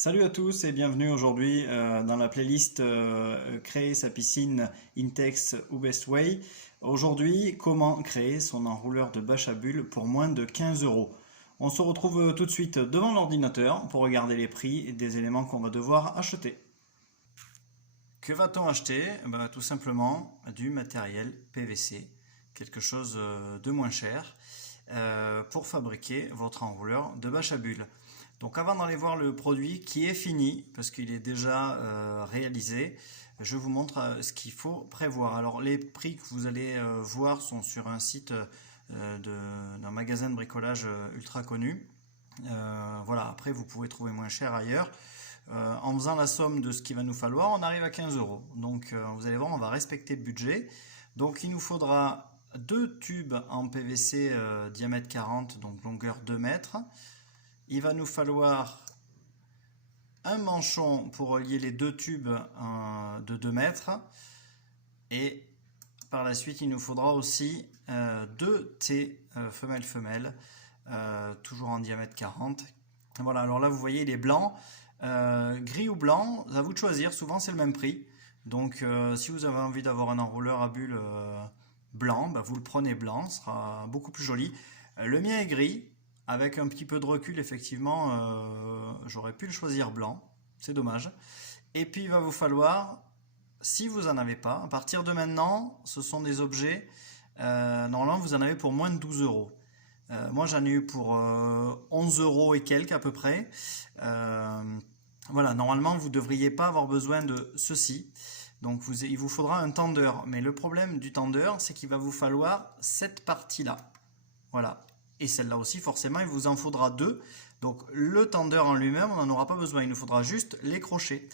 Salut à tous et bienvenue aujourd'hui dans la playlist Créer sa piscine Intex ou Best Way. Aujourd'hui, comment créer son enrouleur de bâche à bulles pour moins de 15 euros. On se retrouve tout de suite devant l'ordinateur pour regarder les prix des éléments qu'on va devoir acheter. Que va-t-on acheter? Tout simplement du matériel PVC, quelque chose de moins cher pour fabriquer votre enrouleur de bâche à bulles. Donc avant d'aller voir le produit qui est fini, parce qu'il est déjà réalisé, je vous montre ce qu'il faut prévoir. Alors les prix que vous allez voir sont sur un site d'un magasin de bricolage ultra connu. Voilà, après vous pouvez trouver moins cher ailleurs. En faisant la somme de ce qu'il va nous falloir, on arrive à 15 euros. Donc vous allez voir, on va respecter le budget. Donc il nous faudra deux tubes en PVC diamètre 40, donc longueur 2 mètres. Il va nous falloir un manchon pour relier les deux tubes de 2 mètres. Et par la suite, il nous faudra aussi deux T femelle-femelle, toujours en diamètre 40. Voilà, alors là, vous voyez, il est blanc. Gris ou blanc, à vous de choisir. Souvent, c'est le même prix. Donc, si vous avez envie d'avoir un enrouleur à bulles blanc, vous le prenez blanc. Ce sera beaucoup plus joli. Le mien est gris. Avec un petit peu de recul, effectivement, j'aurais pu le choisir blanc. C'est dommage. Et puis, il va vous falloir, si vous n'en avez pas, à partir de maintenant, ce sont des objets, normalement, vous en avez pour moins de 12 euros. Moi, j'en ai eu pour 11 euros et quelques à peu près. Voilà, normalement, vous ne devriez pas avoir besoin de ceci. Donc, il vous faudra un tendeur. Mais le problème du tendeur, c'est qu'il va vous falloir cette partie-là. Voilà. Et celle-là aussi, forcément, il vous en faudra deux. Donc le tendeur en lui-même, on n'en aura pas besoin. Il nous faudra juste les crochets.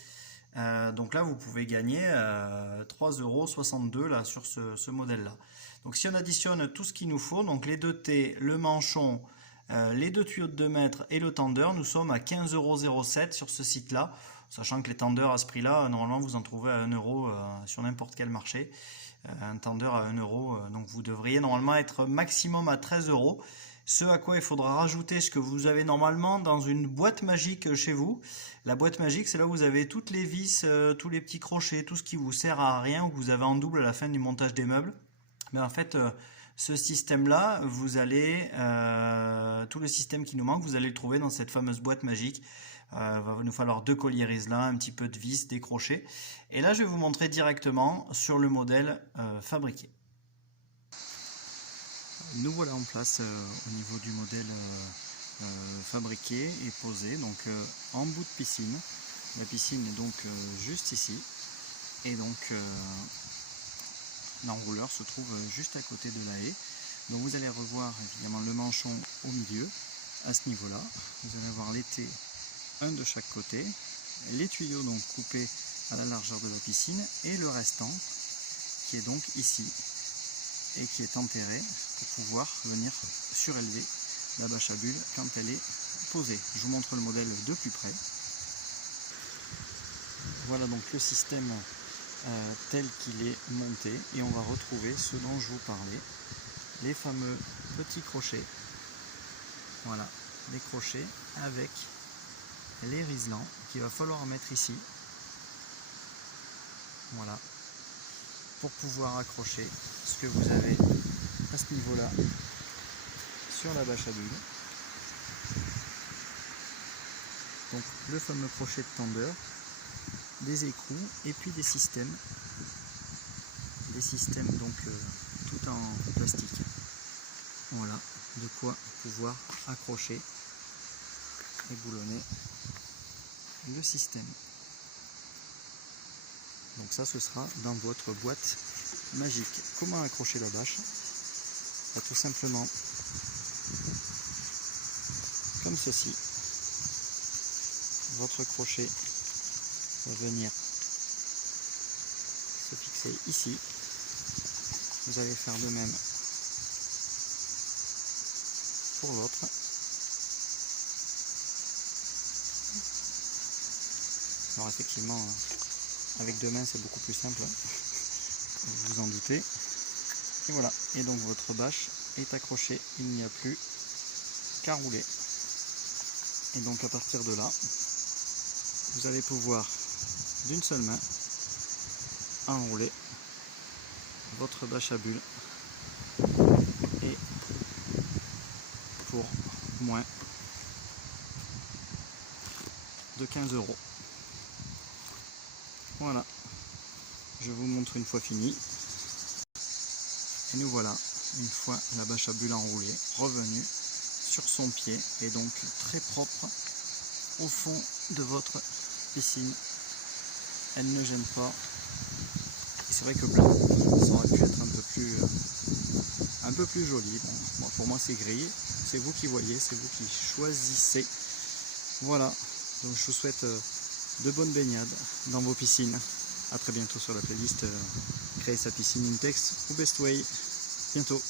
Donc là, vous pouvez gagner 3,62 € là, sur ce modèle-là. Donc si on additionne tout ce qu'il nous faut, donc les deux T, le manchon, les deux tuyaux de 2 mètres et le tendeur, nous sommes à 15,07 € sur ce site-là. Sachant que les tendeurs à ce prix-là, normalement, vous en trouvez à 1 € sur n'importe quel marché. Un tendeur à 1 €, donc vous devriez normalement être maximum à 13 €. Ce à quoi il faudra rajouter ce que vous avez normalement dans une boîte magique chez vous. La boîte magique, c'est là où vous avez toutes les vis, tous les petits crochets, tout ce qui vous sert à rien ou que vous avez en double à la fin du montage des meubles. Mais en fait, ce système-là, vous allez, tout le système qui nous manque, vous allez le trouver dans cette fameuse boîte magique. Il va nous falloir deux colliers Rislin, un petit peu de vis, des crochets. Et là, je vais vous montrer directement sur le modèle fabriqué. Nous voilà en place au niveau du modèle fabriqué et posé, donc en bout de piscine. La piscine est donc juste ici, et donc l'enrouleur se trouve juste à côté de la haie. Donc vous allez revoir évidemment le manchon au milieu, à ce niveau-là. Vous allez avoir les T, un de chaque côté, les tuyaux donc coupés à la largeur de la piscine, et le restant qui est donc ici, et qui est enterré pour pouvoir venir surélever la bâche à bulles quand elle est posée. Je vous montre le modèle de plus près. Voilà donc le système tel qu'il est monté, et on va retrouver ce dont je vous parlais, les fameux petits crochets. Voilà, les crochets avec les riselants qu'il va falloir mettre ici. Voilà, pour pouvoir accrocher ce que vous avez à ce niveau-là sur la bâche à bulles. Donc le fameux crochet de tendeur, des écrous et puis des systèmes donc tout en plastique. Voilà, de quoi pouvoir accrocher et boulonner le système. Donc ça, ce sera dans votre boîte magique. Comment accrocher la bâche? Tout simplement comme ceci. Votre crochet va venir se fixer ici. Vous allez faire de même pour l'autre. Alors effectivement, avec deux mains c'est beaucoup plus simple, vous vous en doutez. Et voilà, et donc votre bâche est accrochée, il n'y a plus qu'à rouler. Et donc à partir de là, vous allez pouvoir d'une seule main enrouler votre bâche à bulles et pour moins de 15 €. Voilà, je vous montre une fois fini. Et nous voilà, une fois la bâche à bulles enroulée, revenue sur son pied et donc très propre au fond de votre piscine. Elle ne gêne pas. Et c'est vrai que blanc, ça aurait pu être un peu plus joli. Bon, pour moi c'est gris, c'est vous qui voyez, c'est vous qui choisissez. Voilà, donc je vous souhaite de bonnes baignades dans vos piscines. A très bientôt sur la playlist Créer sa piscine Intex ou Best Way. Bientôt.